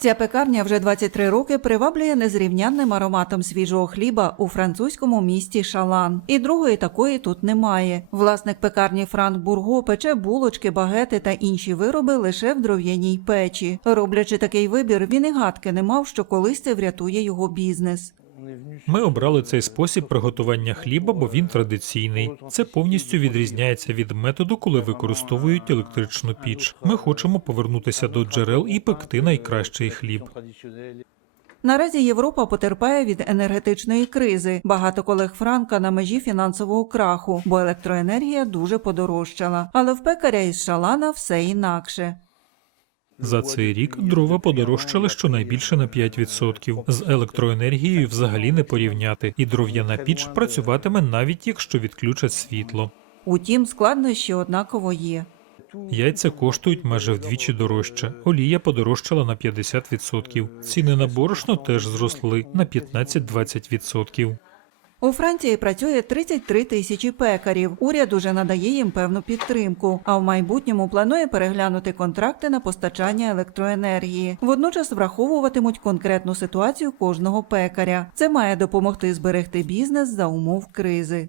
Ця пекарня вже 23 роки приваблює незрівнянним ароматом свіжого хліба у французькому місті Шалан. І другої такої тут немає. Власник пекарні Франк Бурго пече булочки, багети та інші вироби лише в дров'яній печі. Роблячи такий вибір, він і гадки не мав, що колись це врятує його бізнес. Ми обрали цей спосіб приготування хліба, бо він традиційний. Це повністю відрізняється від методу, коли використовують електричну піч. Ми хочемо повернутися до джерел і пекти найкращий хліб. Наразі Європа потерпає від енергетичної кризи. Багато колег Франка на межі фінансового краху, бо електроенергія дуже подорожчала. Але в пекаря із Шалана все інакше. За цей рік дрова подорожчали щонайбільше на 5%. З електроенергією взагалі не порівняти, і дров'яна піч працюватиме навіть якщо відключать світло. Утім, складнощі однаково є. Яйця коштують майже вдвічі дорожче. Олія подорожчала на 50%. Ціни на борошно теж зросли на 15-20%. У Франції працює 33 тисячі пекарів. Уряд уже надає їм певну підтримку, а в майбутньому планує переглянути контракти на постачання електроенергії. Водночас враховуватимуть конкретну ситуацію кожного пекаря. Це має допомогти зберегти бізнес за умов кризи.